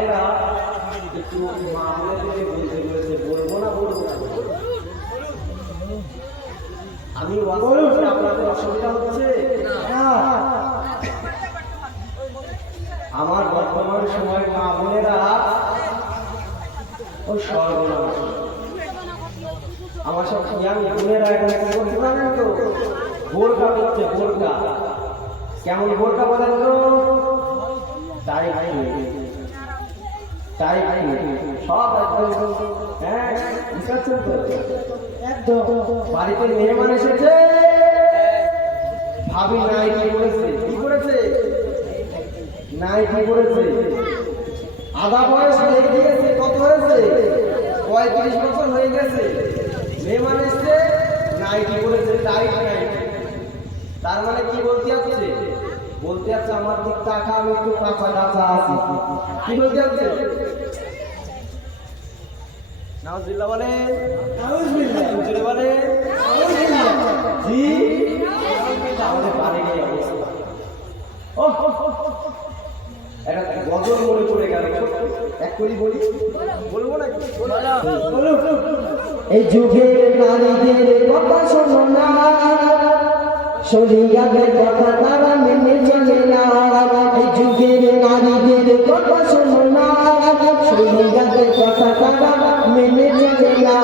ভাইরা একটু মা বোনেদেরকে বলতে বলেছে, বলবো না বলবো না? আমি আপনাদের অসুবিধা হচ্ছে? আমার বর্তমান সময় মা বোনেরা ও সর্বনাশ, আমার সব ইয়াং বোনেরা এখানে কি করতে পারেন তো? বোরকা করছে, বোরকা। কেমন বোরকা বলেন তো? তাই সব একদম, হ্যাঁ বুঝতে তো একদম। বাড়িতে মেহমান এসেছে, ভাবি নাইটি করেছে। কি করেছে? নাইটি করেছে। আধা বয়স হয়ে গিয়েছে। কত হয়েছে? 35 বছর হয়ে গেছে। মেহমান এসছে, নাইটি করেছে, টাইট নাইটি। তার মানে কি বলতে যাচ্ছে? বলতে যাচ্ছে আমার দিক টাকা, আমি একটু কাঁচা কাঁচা আছি। কি বলতে যাচ্ছে? নাউজুবিল্লাহ বলে, নাউজুবিল্লাহ বলে, জি আমাদের বাড়ি গিয়ে অবস্থা। ও একটা গজল মনে পড়ে গেল, এক করি বলি, বলবো নাকি? এই যুগের নারীদের কথা শোনো না, শরিয়াতের কথা তারা মেনে চলে না। এই যুগের নারীদের কথা শোনো না, শরিয়াতের কথা তারা মেনে চলে না।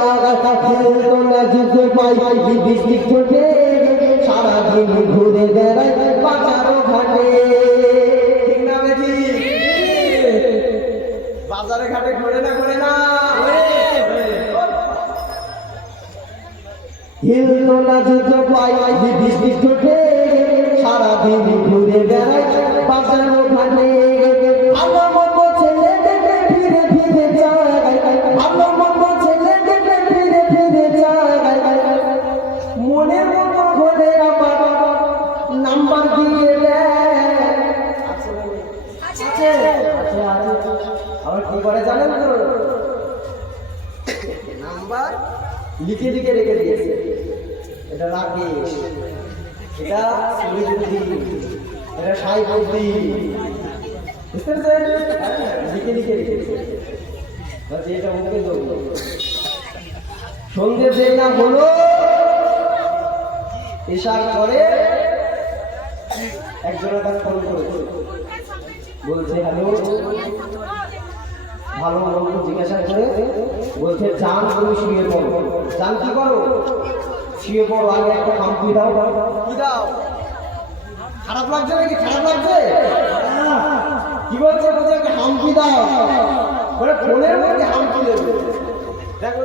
তোমরা যুগে পাই বিবিসি ঠোঁটে, সারাদিন ঘুরে বেড়ায় বাজার ঘাটে। ঠিক না বেটি? বাজারে ঘাটে ঘুরে না, করে না? হিন্দোলা যুদ্ধ পাই বিবিসি ঠোঁটে, সারাদিন ঘুরে বেড়ায় বাজার ঘাটে। ভালো মতো ছেলে দেখে ফিরে ফিরে যায়, ভালো মতো ছেলে দেখে ফিরে ফিরে যায়। মনের মতো করে আবার নাম্বার দিয়ে দেয়। আছে, আবার কি করে জানেন তো? নাম্বার লিখে লিখে রেখে দিয়েছে। এটা রাকেশ, এটা সুরিবুদ্ধি, এটা সাইবুদ্ধি। বুঝতে পেরেছেন? লিখে লিখে রেখেছে। এটা মুখে দেবো, সন্ধ্যে দেয় না বলো, এসার পরে একজনের কাছে ফোন করেছে, বলছে হ্যালো, ভালো মন্দ জিজ্ঞাসা করে বলছে জান তুমি শুয়ে পড়ো। জান কি করো? শুয়ে পড়ো, আগে একটা হাম্পি দাও। কি দাও? খারাপ লাগছে নাকি? খারাপ লাগছে? কি বলছে? বলছে একটা হাম্পি দাও। মানে ফোনের মধ্যে হাম্পি দেবে। দেখো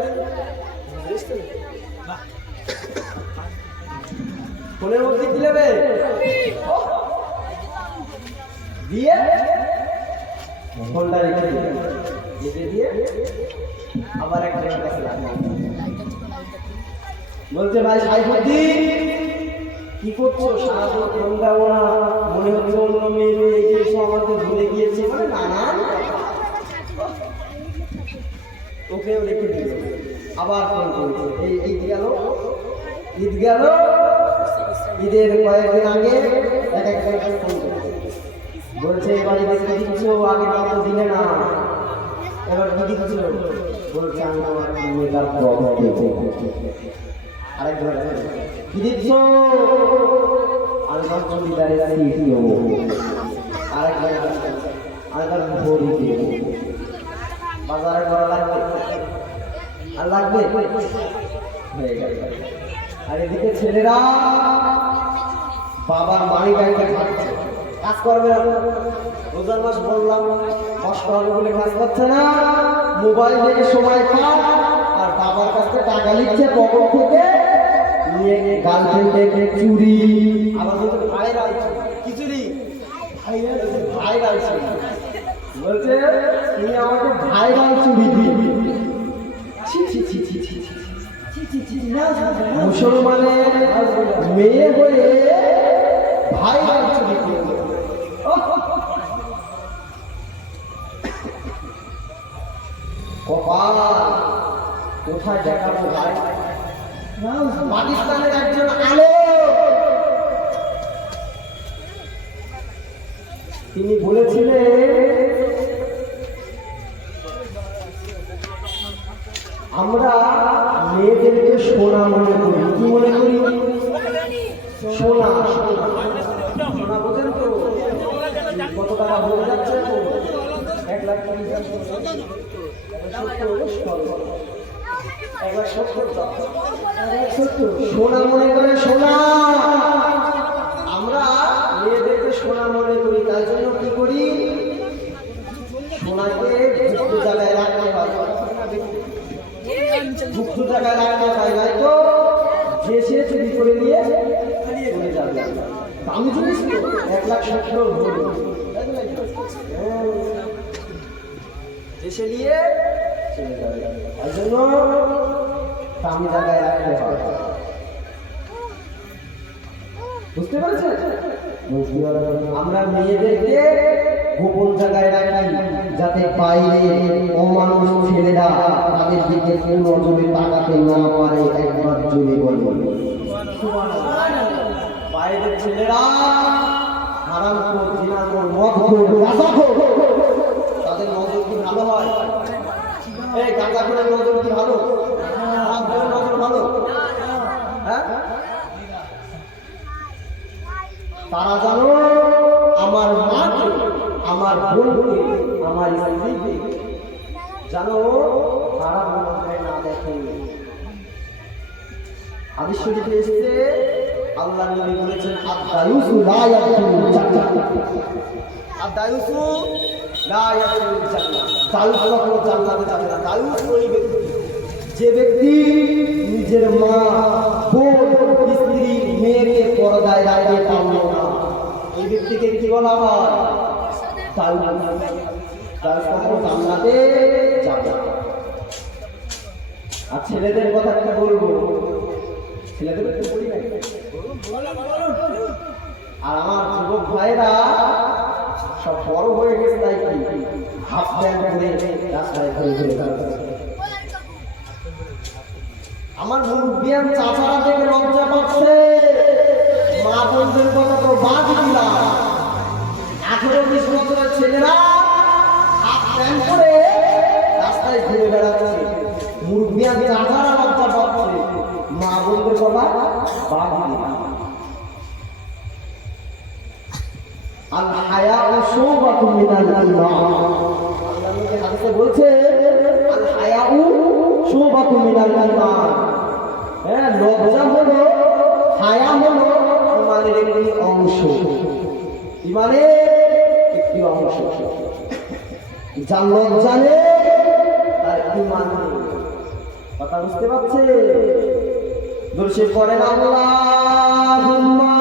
ফোনের মধ্যে কি নেবে দিয়ে ফোনটা রেখে দিয়ে আবার একটা কাছে বলছে ভাই সাইফুদ্দিন কি করছো? সারাদিন ফোন দেবো না, মনে হচ্ছে অন্য মেয়ে এসে আমাদের ভুলে গিয়েছে। মানে নানান ওকেও রেখে দিল, আবার ফোন করেছে। এই ঈদ গেল, ঈদ গেল, ঈদের কয়েকদিন আগে এক একটা ফোন করেছে, বলছে এবার ঈদে দিচ্ছ, আগে কত দিনে না, এবার কি দিচ্ছ? বলছে আমি আমার মেয়েটার প্রভাব দিয়েছি। আরেকবার কি দিচ্ছ? আমি আমার জমিদারের সিইও। আরেকবার আরেকবার ভরি দিয়ে বাজারে করা লাগবে, আর লাগবে হয়ে গেল। আর এদিকে ছেলেরা বাবার মানি গাড়িতে খাচ্ছে, কাজ করবে না। রোজার মাস বললাম কষ্ট হবে বলে কাজ করছে না, মোবাইল থেকে সময় পায় আর বাবার কাছে টাকা লিখছে পকেট থেকে নিয়ে গার্লফ্রেন্ডের চুরি। আবার বলছে ভাইরাল কি চুরি? ভাইরাল চুরি। বলছে তুমি আমাকে ভাইরাল চুরি দিবি। মুসলমানের মেয়ে হয়ে ভাইরাল চুরি করবে। কপাল কোথায় দেখাবো ভাই? পাকিস্তানের একজন আলো, তিনি বলেছিলেন টাকা হয়ে যাচ্ছে 1,30,000 সোনা মনে করে সোনা, আমরা মেয়েদেরকে সোনা মনে করি, তাই জন্য কি করি, সোনাকে গুপ্ত জায়গায় রাখতে হয়, গুপ্ত জায়গায় রাখতে হয়, নাই তো যে সে চুরি করে নিয়ে চলে যাবে। দামি জিনিস 1,70,000 ভরি, দেশে নিয়ে চলে যাবে, তাই জন্য দামি জায়গায় রাখতে হয়। বুঝতে পারছেন? আমরা মেয়েদেরকে গোপন জায়গায় রাখি, যাতে বাইরে অমানুষ ছেলেরা তাদের দিকে নজরে তাকাতে না পারে। একবার জোরে বলুন। বাইরের ছেলেরা হারামখোর, জিনাখোর, মদখোর, গাঁজাখোর, তাদের নজর কি ভালো হয়? এই গাঁজাখোরের নজর কি ভালো? হারামখোরের নজর ভালো? হ্যাঁ, তারা জানো আমার মাকে, আমার বোনকে, আমার স্ত্রীকে জানো তারা মনে না দেখে। হাদিস শরীফে এসেছে, আল্লাহ নবী বলেছেন, আদ-দায়ুসু লা ইয়াদখুলুল জান্নাহ, আদ-দায়ুসু লা ইয়াদখুলুল জান্নাহ, দায়ুস কখনো জান্নাতে যাবে না। দায়ুস ওই ব্যক্তি, যে ব্যক্তি নিজের মা, বোন, স্ত্রী, মেয়েকে পর্দায় রাখতে পারল না, এই ব্যক্তিকে কি বলা হয়? দায়ুস। দায়ুস কখনো জান্নাতে যাবে না। আর ছেলেদের কথা কি বলবো, ছেলেদের তো বলি নাই। আর আমার যুবক ভাইরা সব বড় হয়ে গেছে, তাই কি হাফ প্যান্ট পরে রাস্তায় ঘুরে ঘুরে বেড়াচ্ছে। আমার মুরব্বিয়ান চাচারা থেকে লজ্জা পাচ্ছে, মা বোনদের কথা তো বাদ দিলাম, 18-20 বছরের ছেলেরা হাফ প্যান্ট পরে রাস্তায় ঘুরে বেড়াচ্ছে। মুরব্বিয়ান চাচারা লজ্জা পাচ্ছে, মা বোনদের কথা বাদ দিলাম। আল হায়াউ শুবাতুম মিনাল ঈমান, আল্লাহ নবী হাদিসে বলছে, আল হায়াউ শুবাতুম মিনাল ঈমান। হ্যাঁ, লজ্জা হলো, হায়া হলো ইমানের একটি অংশ, ইমানের একটি অংশ। যার লজ্জা নেই তার ইমান নেই। কথা বুঝতে পারছে? দর্শে পড়েন আল্লাহুম্মা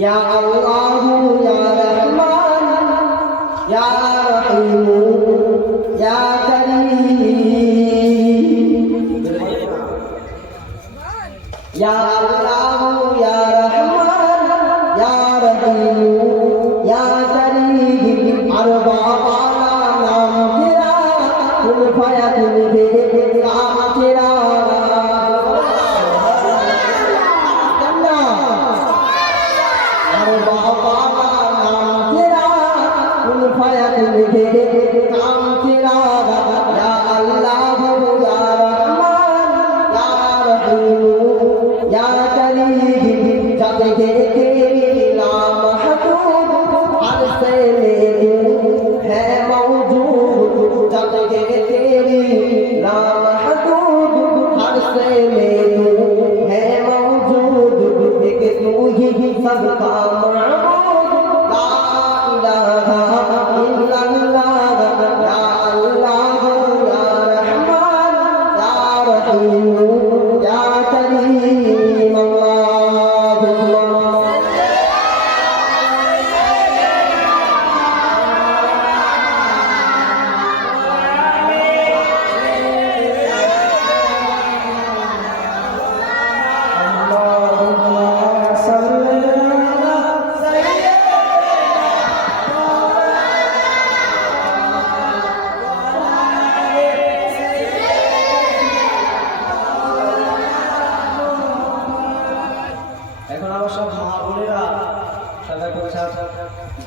Ya Allah, Ya Rahman, Ya Rahim, Ya Karim. Ya Allah, Ya Rahman, Ya Rahim, Ya Karim. Arba'ana naam tera, kun fayakun de naam tera. Ya Allah, Ya Rahman, Ya Rahim, Ya Karim.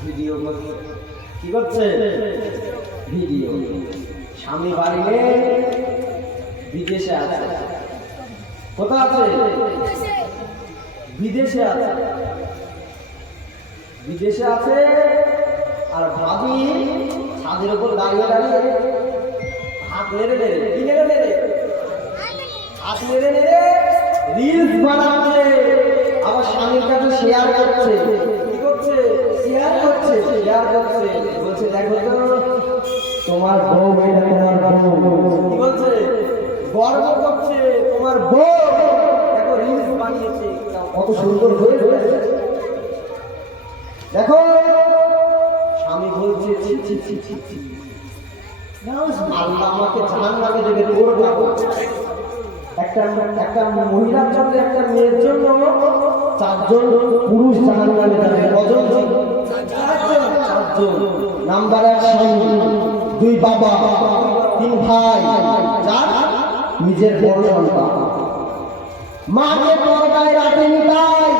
Video করছে। কি করছে? Video. স্বামী বাড়ি নেই, বিদেশে আছে। কোথায় আছে? বিদেশে আছে। বিদেশে আছে আর ভাবি ছাদের উপর দাঁড়িয়ে দাঁড়িয়ে হাত নেড়ে নেড়ে, কি নেড়ে নেড়ে? হাত নেড়ে নেড়ে রিলস বানাচ্ছে, আবার স্বামীর কাছে শেয়ার করছে। কি করছে? শেয়ার করছে, শেয়ার করছে। বলছে দেখো তো তোমার বউ, এটা তোমার বউ। কি বলছে? গর্ব করছে, তোমার বউ দেখো রিলস বানিয়েছে, কত সুন্দর হয়েছে দেখো। স্বামী বলছে ছি ছি ছি ছি ছি, আল্লাহ আমাকে জাহান্নামে দেবে, তোর না। একটা মহিলার জন্য, একটা মেয়ের জন্য 4 জন পুরুষ জাহান্নামে যাবে। কজন? 4 জন। নাম্বার 1 স্বামী, 2 বাবা, 3 ভাই, 4 নিজের বড় সন্তান। মাকে পর্দায় রাখেনি তাই,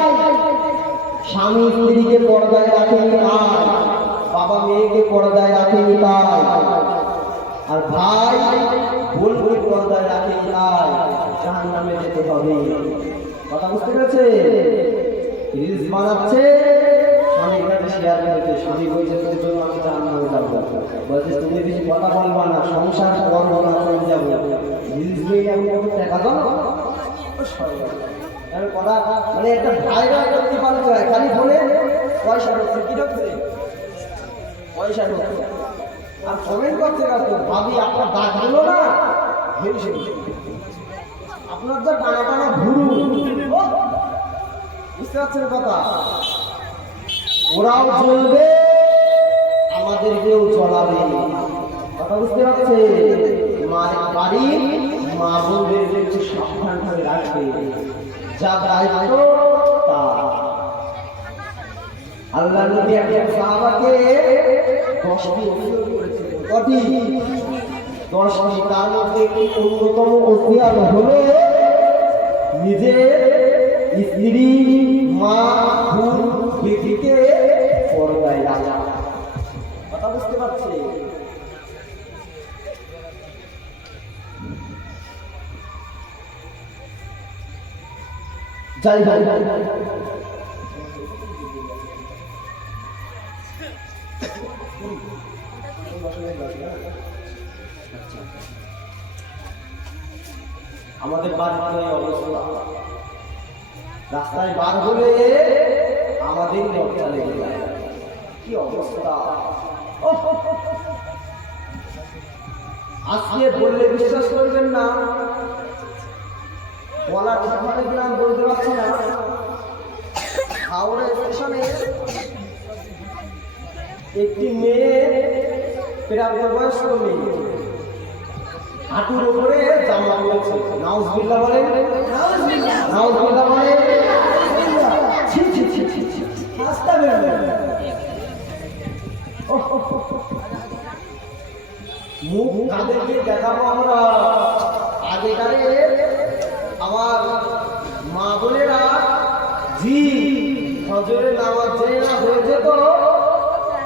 স্বামী স্ত্রীকে পর্দায় রাখেনি তাই, বাবা মেয়েকে পর্দায় রাখেনি তাই, আর ভাই বোনকে পর্দায় রাখেনি তাই জাহান্নামে যেতে হবে। কথা বুঝতে পেরেছে? রিলস বানাচ্ছে, স্বামীর কাছে শেয়ার করেছে। স্বামী বলছে তোর জন্য আমি জাহান্নামে যাবো। বলছে তুমি বেশি কথা বলবা না, সংসার করবো না, চলে যাবো। রিলস নিয়ে আমি কত টাকা দাও কথা, মানে একটা ভাইরাল করতে পারতে হয়, খালি ফোনে পয়সা ঢুকছে। কি ঢুকছে? পয়সা ঢুকছে। আর কমেন্ট করতে গেছে ভাবি আপনার দাঁতগুলো না হেলছে, আপনার যা টানা টানা ভুরু, বুঝতে পারছেন কথা? ওরাও চলবে, আমাদেরকেও চলাবে। কথা বুঝতে পারছে? বাড়ি মা বোনদেরকে একটু সাবধান ভাবে রাখবে, যা দায়িত্ব তা। আল্লাহ নবী একজন সাহাবাকে 10টি ওসিয়ত করেছিলেন। কটি? 10টি। তার মধ্যে একটি অন্যতম ওসিয়ত হলো নিজের স্ত্রী, মা, বোন, বেটিকে পর্দায় রাখা। কথা বুঝতে পারছে? যাই ভাই, আমাদের বাড়িতে অবস্থা, রাস্তায় বার হলে আমাদের লজ্জা লেগে যায়। কি অবস্থা! আজকে বললে বিশ্বাস করবেন না, বলার ঠিকানা দিলাম বলতে পারছি না। হাওড়া স্টেশনে একটি মেয়ে, প্রাপ্তবয়স্ক মেয়ে, হাঁটুর উপরে জামা পড়েছে। নাউজুবিল্লাহ বলেন, নাউজুবিল্লাহ বলেন। ছি ছি ছি ছি ছি, রাস্তা বের হয়ে মুখ কাদেরকে দেখাবো আমরা? আগেকারে আমার মা বোনেরা জি ফজরের নামাজ যেই না হয়ে যেত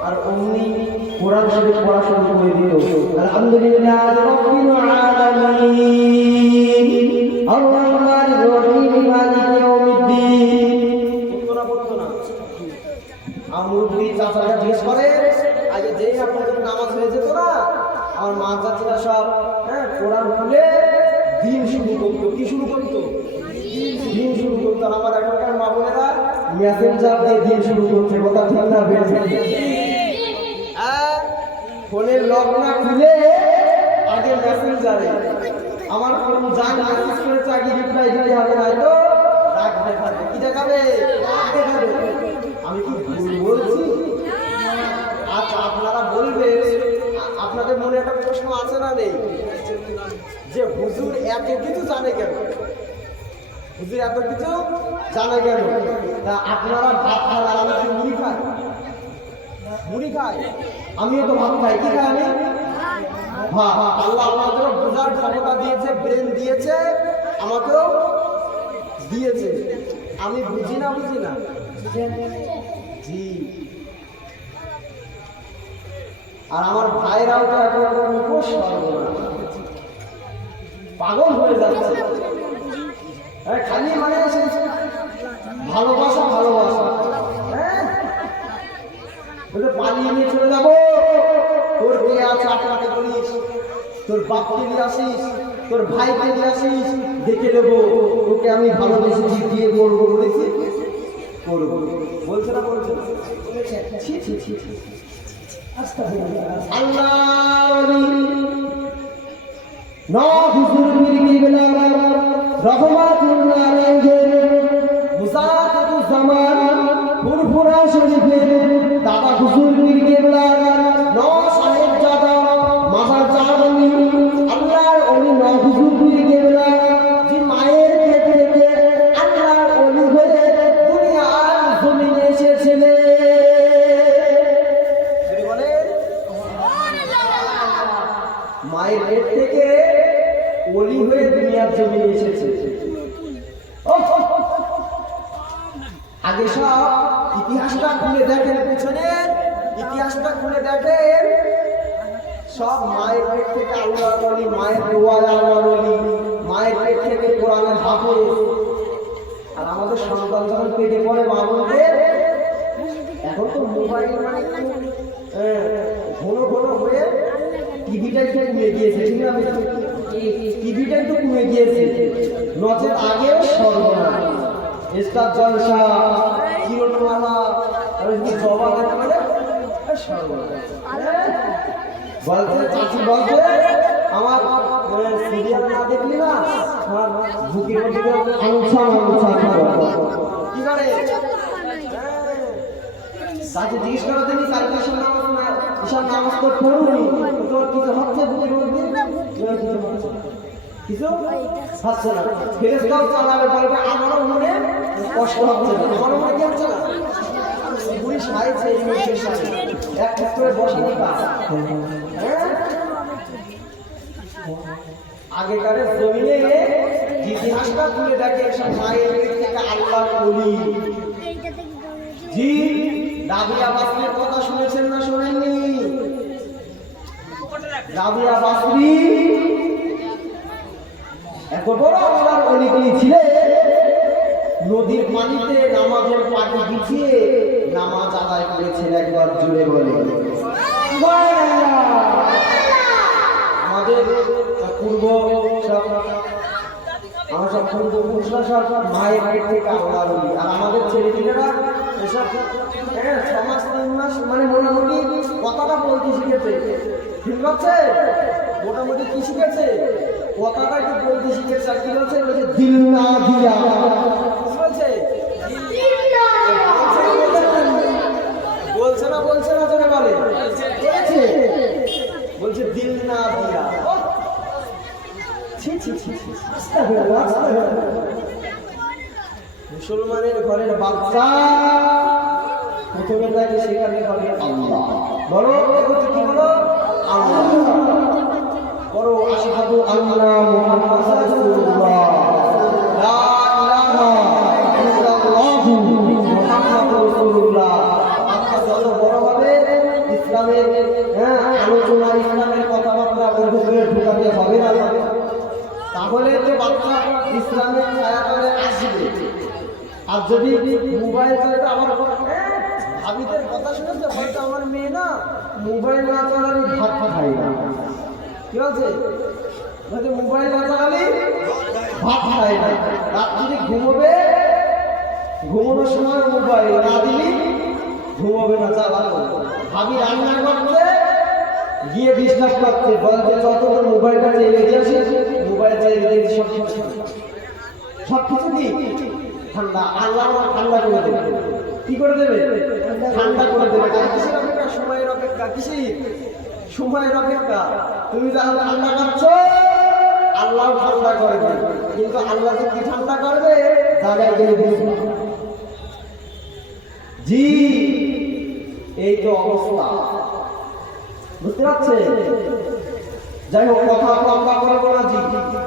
আর অমনি কোরআন শরীফ পড়া শুরু করে দিত। আলহামদুলিল্লাহ রাব্বিল আলামিন আর-রাহমানির রহিম মালিকি ইয়াউমিদ্দিন। বলতো না? মুরব্বি চাচারা জিজ্ঞেস করে, আগে যেই আপনাদের নামাজ হয়ে যেত না, আমার মা চাচিরা সব কোরআন খুলে দিন শুরু করতো। কি শুরু করতো? দিন শুরু করতো। আমার এখনকার মা বোনেরা মেসেঞ্জার দিয়ে দিন শুরু করছে। কথা ঠিক না? ফোনের লক না খুলে আগে মেসেঞ্জারে আমার ফোন যা মেসেজ করেছে আগে রিপ্লাই দিতে হবে, না তো রাগ দেখাবে। কি দেখাবে? আমি কি ভুল বলছি? আচ্ছা আপনারা বলবেন, আপনাদের মনে একটা প্রশ্ন আছে না নেই, যে হুজুর এত কিছু জানে কেন? হুজুর এত কিছু জানে কেন? তা আপনারা ভাত খান আর আমি কি মুড়ি খাই? মুড়ি খাই? আমিও তো ভাত খাই। কি খাই আমি? ভাত। আল্লাহ আমাদেরও বোঝার ক্ষমতা দিয়েছে, ব্রেন দিয়েছে, আমাকেও দিয়েছে। আমি বুঝি না, বুঝি না জি। আর আমার ভাইরাও তো এখন পাগল হয়ে যাচ্ছে। খালি মানে ভালোবাসা ভালোবাসা, হ্যাঁ পালিয়ে নিয়ে চলে যাবো, তোর কে আছে আপনাকে বলিস, তোর বাপকে নিয়ে আসিস, তোর ভাইকে নিয়ে আসিস, দেখে দেবো তোকে আমি ভালোবেসেছি, দিয়ে করবো বলেছি, করবো বলছে না, বলছে না। দাদা হুজুর পীর কেবলা সাহেব জাদা মাজার জানি আল্লাহর ওলি হুজুর পীর কেবলা যে মায়ের পেট থেকে আল্লাহর ওলি হয়ে দুনিয়ার জমিনে এসেছিলেন। মায়ের পেট থেকে ওলি হয়ে দুনিয়ার জমিনে এসেছে। আগে সব ইতিহাসটা খুলে দেখেন, পিছনের ইতিহাসটা খুলে দেখেন, সব মায়ের পেট থেকে আল্লাহর ওলি, মায়ের দোয়ায় আল্লাহর ওলি, মায়ের পেট থেকে কোরআনের হাফেজ। আর আমাদের সন্তান যখন পেটে পড়ে মা বোনদের, এখন তো মোবাইল মানে ঘন ঘন হয়ে টিভিটাই তো কমে গিয়েছে, ঠিক না? টিভিটাই তো কমে গিয়েছে, নচেত আগেও সর্বনাশ স্টার জলসা কিরণমালা জবা বলে বলছে, চাচি বলছে আমার সিরিয়াল না দেখলি না আমার বুকের মধ্যে আংছা কি করে চাচি জিজ্ঞেস করা দিনি কালকে ঈশান নামাজ তো পড়ুনি, তোর কিছু হচ্ছে বুকের মধ্যে? কিছু হচ্ছে না। ফেরেশতাও চালাবে, বলবে আমারও মনে কষ্ট হচ্ছে না, আমারও মনে কি হচ্ছে না? বুড়ি সাইছে এই মেয়ের সাথে এক এক করে বসানি কাজ। আগেকারের জমিনে ইতিহাসটা খুলে দেখে, সব মায়ের পেট থেকে আল্লাহ ওলি। জি রাবিয়া বাসরির কথা শুনেছেন না শোনেননি? রাবিয়া বাসরি এত বড় আল্লাহর ওলি ছিলেন, নদীর পানিতে নামাজের পাটি বিছিয়ে নামাজ আদায় করেছেন। একবার জুড়ে বলে আমাদের পূর্ব আমার সব পূর্বপুরুষরা সব মায়ের পেট থেকে আল্লাহর ওলি। আর আমাদের ছেলেমেয়েরা এসব 6 মাস 3 মাস মানে মোটামুটি কথাটা বলতে শিখেছে, ঠিক আছে? মোটামুটি কি শিখেছে? কথাটা একটু বলতে শিখেছে। আর কি বলছে? বলছে দিল না দিয়া, বলছে বলছে না, বলছে না, তোকে বলে বলছে দিল না দিয়া। মুসলমানের ঘরের বাচ্চা প্রথমে তাকে সেখানে হবে আল্লাহ, বলো কি বলো? আল্লাহ। বড় আশহাদু আন্না মুহাম্মাদুর রাসূলুল্লাহ, লা ইলাহা ইল্লাল্লাহু মুহাম্মাদুর রাসূলুল্লাহ। বাচ্চা যত বড় হবে ইসলামের আলোচনা, ইসলামের কথাবার্তা ওর ভিতরে ঢোকাতে হবে না, তাহলে তো বাচ্চা ইসলামের ছায়াতলে আসবে। আর যদি মোবাইল চালাতে আমার ভাবিদের কথা শুনেছে, হয়তো আমার মেয়ে না মোবাইল না চালালে ভাত খাই না, কি আছে? যদি মোবাইল না চালালে ভাত খাই না। রাত যদি ঘুমোবে, ঘুমানোর সময় মোবাইল না দিলি ঘুমোবে না, চালাবো। ভাবি রান্না করছে, গিয়ে ডিস্টার্ব করছে, বলছে যত তোর মোবাইলটা চেয়ে দিয়ে আসে, মোবাইল চেয়ে দিয়ে সব কিছু কি ঠান্ডা। আল্লাহ ঠান্ডা করে দেবে। কি করে দেবে? ঠান্ডা করে দেবে। কিসের অপেক্ষা? সময়ের অপেক্ষা। কিসের? সময়ের অপেক্ষা। তুমি যখন ঠান্ডা করছো, আল্লাহ ঠান্ডা করবে, কিন্তু আল্লাহ কি ঠান্ডা করবে? জায়গায় গেলে জি এই তো অবস্থা, বুঝতে পারছে? যাই হোক, কথা লম্বা করবো না জি।